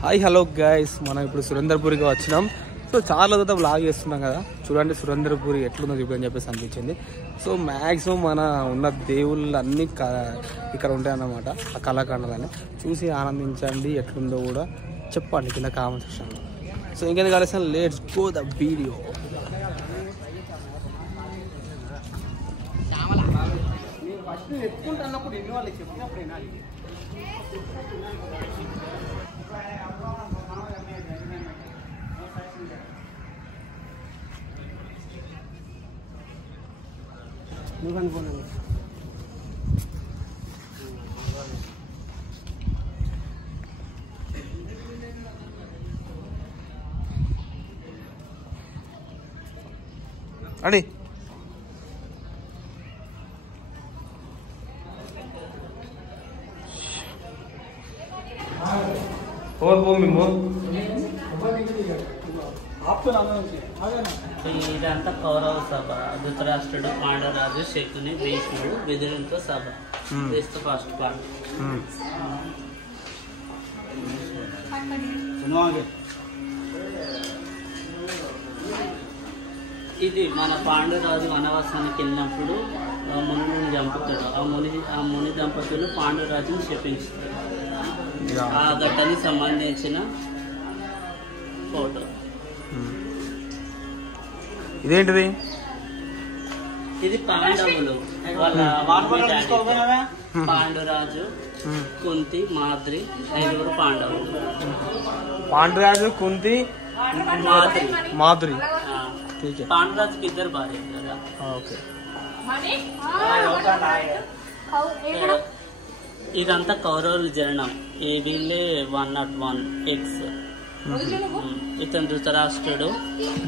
Hi hello guys, మనం ఇప్పుడు సురేంద్రపూర్కి వచ్చినాం. సో చాలా రోజుతో బ్లాగ్ చేస్తున్నాం కదా, చూడండి సురేంద్రపూరి ఎట్లుందో చూపని చెప్పేసి అనిపించింది. సో మ్యాక్సిమం మన ఉన్న దేవుళ్ళు అన్నీ ఇక్కడ ఉంటాయన్నమాట. ఆ కళాఖండాలని చూసి ఆనందించండి, ఎట్లుందో కూడా చెప్పండి కింద కామెంట్ సెక్షన్లో. సో ఇంకేం కలిసిన లెట్స్ గో ద వీడియో. అడి और वो मिमो ఇదంతా కౌరవ సభ. ధృతరాష్ట్రుడు, పాండవరాజు, శకుని, భీష్ముడు, విదురునితో సభ. వేస్తే ఫస్ట్ పార్ట్. ఇది మన పాండవరాజు వనవాసానికి వెళ్ళినప్పుడు మునిని చంపుతాడు. ఆ ముని దంపతులు పాండవరాజుని శపించుతారు. ఆ ఘట్టానికి సంబంధించిన ఫోటో. ఇదేంటిది? ఇది పాండవులు వాళ్ళ పాండురాజు, కుంతి, మాద్రి, 5 పాండవులు. పాండురాజు, కుంతి, మాధురి. పాండురాజుకి 2 భార్య కదా. ఓకే. ఇదంతా కౌరవుల జననం. ఈ వీళ్ళే 101X. ఇతను ధృతరాష్ట్రుడు,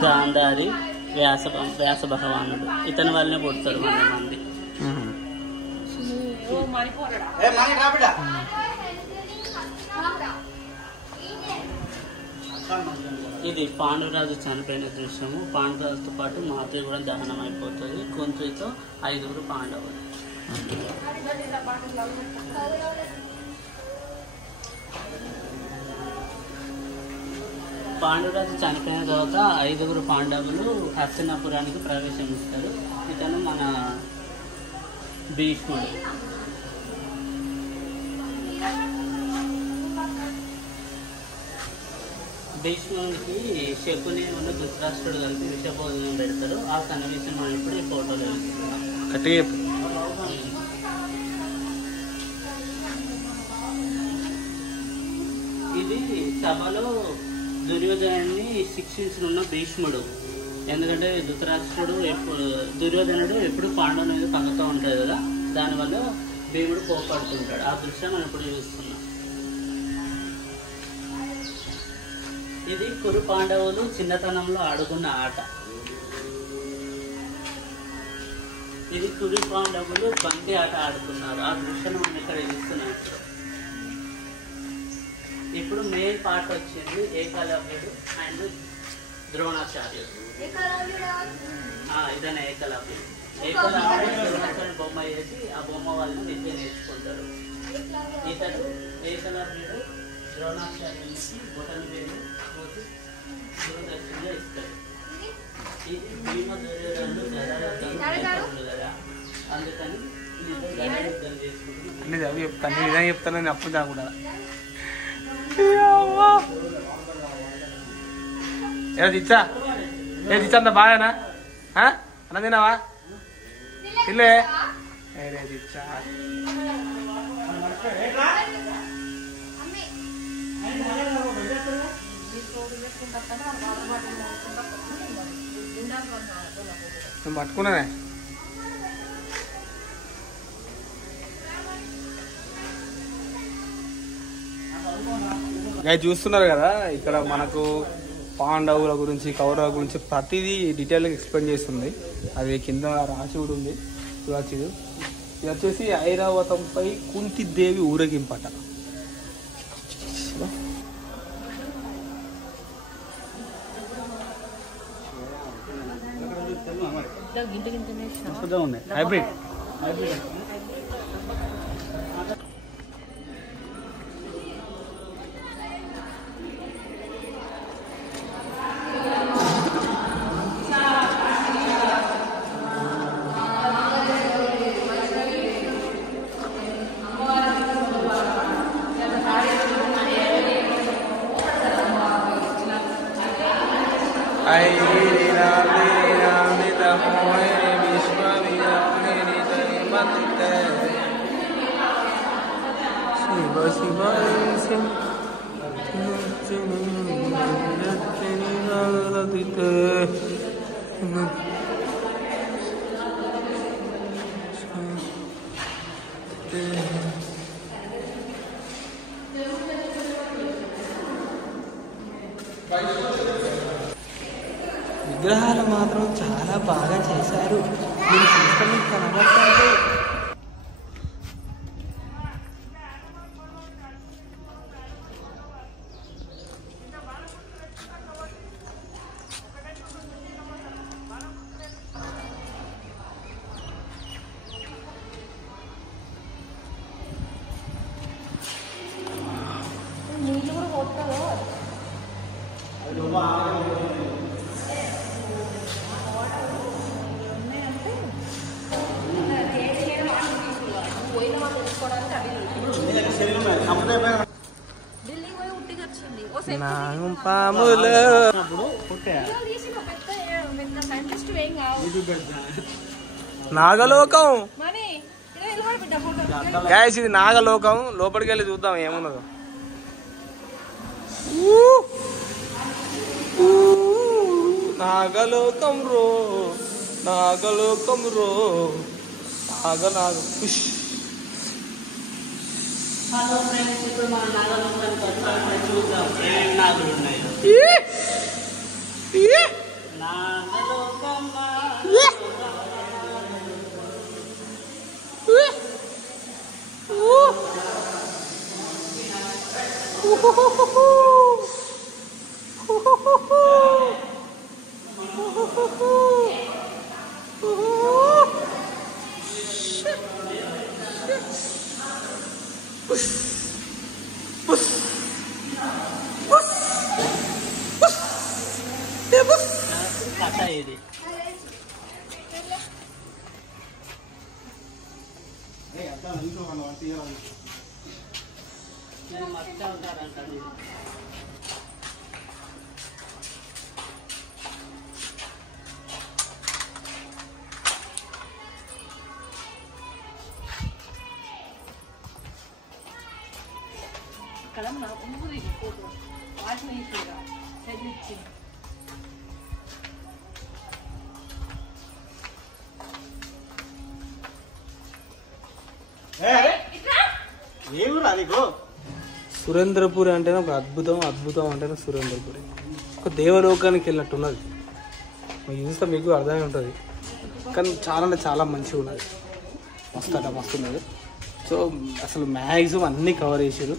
గాంధారి, వ్యాస భగవానుడు. ఇతని వల్లనే పుడతారు 100 మంది. ఇది పాండురాజు చనిపోయిన దృశ్యము. పాండురాజుతో పాటు మాతృ కూడా దహనం అయిపోతుంది. కుంతితో 5 పాండవులు. పాండురాజు చనిపోయిన తర్వాత 5 పాండవులు హస్తినాపురానికి ప్రవేశిస్తారు. ఇతను మన భీష్ముడు. భీష్ముడికి శకుని ఉన్న ధృతరాష్ట్రుడు కలిపి విషభోజనం పెడతారు. ఆ సన్నివేశం మనం ఇప్పుడు ఈ ఫోటోలో వెళ్తున్నాం. ఇది సభలో దుర్యోధనుడిని శిక్షించనున్న భీష్ముడు. ఎందుకంటే దుర్యోధనుడు ఎప్పుడు పాండవుల మీద పగతో ఉంటాడు కదా, దానివల్ల భీముడు కోపడుతుంటాడు. ఆ దృశ్యం మనం ఇప్పుడు చూస్తున్నాం. ఇది కురు పాండవులు చిన్నతనంలో ఆడుకున్న ఆట. ఇది కురు పాండవులు బంతి ఆట ఆడుతున్నారు. ఆ దృశ్యం మనం ఇక్కడ చూస్తున్నాం. ఇప్పుడు మెయిన్ పార్ట్ వచ్చింది ఏకలవ్యుడు అండ్ ద్రోణాచార్యుడు. ఇదనే ఏకలవ్యుడు. ఏకలవ్యుడు బొమ్మ వేసి ఆ బొమ్మ వాళ్ళని విద్య నేర్చుకుంటారు. ఇతడు ఏకలవ్యుడు ద్రోణాచార్యునికి బొటని వేలు పోసి దూరదర్శనంగా ఇస్తాడు. ఇది భీమ దుర్యోధనుడు గదాయుద్ధం కదా, అందుకని గదాయుద్ధం చేసుకుంటున్నాను. చెప్తాను అప్పుడు కాకుండా ఇచ్చా అంత బాగానా అన్న తిన్నావా? ఇల్లే ఇచ్చా పట్టుకున్నానే. చూస్తున్నారు కదా, ఇక్కడ మనకు పాండవుల గురించి, కౌరవుల గురించి ప్రతిదీ డీటెయిల్గా ఎక్స్ప్లెయిన్ చేస్తుంది. అది కింద రాసి కూడా ఉంది, చూడచ్చు. ఇది వచ్చేసి ఐరావతంపై కుంతిదేవి ఊరేగింపట. హైబ్రిడ్ విగ్రహాలు మాత్రం చాలా బాగా చేశారు. నేను చూస్తే మీకు కనబడతాను. పాములు నాగలోకం గ్యాస్, ఇది నాగలోకం. లోపలికి వెళ్ళి చూద్దాం ఏమున్నదో. నాగలోకం రో, నాగలోకం రో, నాగ పుష్. హలో ఫ్రెండ్స్, ఇప్పుడు మన నాగలోకానికి వచ్చాక చూద్దాం ఏమేమి నాగులు ఉన్నాయో. నాగలోకం కథ ఇది. మచ్చ ఉంటారంట. ఇక్కడ నా ఊరి ఫోటో వాటిని చదివించి సురేంద్రపురి అంటేనే ఒక అద్భుతం, అద్భుతం అంటేనే సురేంద్రపురి. ఒక దేవలోకానికి వెళ్ళినట్టున్నది. మీకు చూస్తే మీకు అర్థమై ఉంటుంది. కానీ చాలా అంటే చాలా మంచిగా ఉన్నది. మస్తు అంటే మస్తు ఉన్నది. సో అసలు మ్యాక్సిమం అన్నీ కవర్ చేసారు.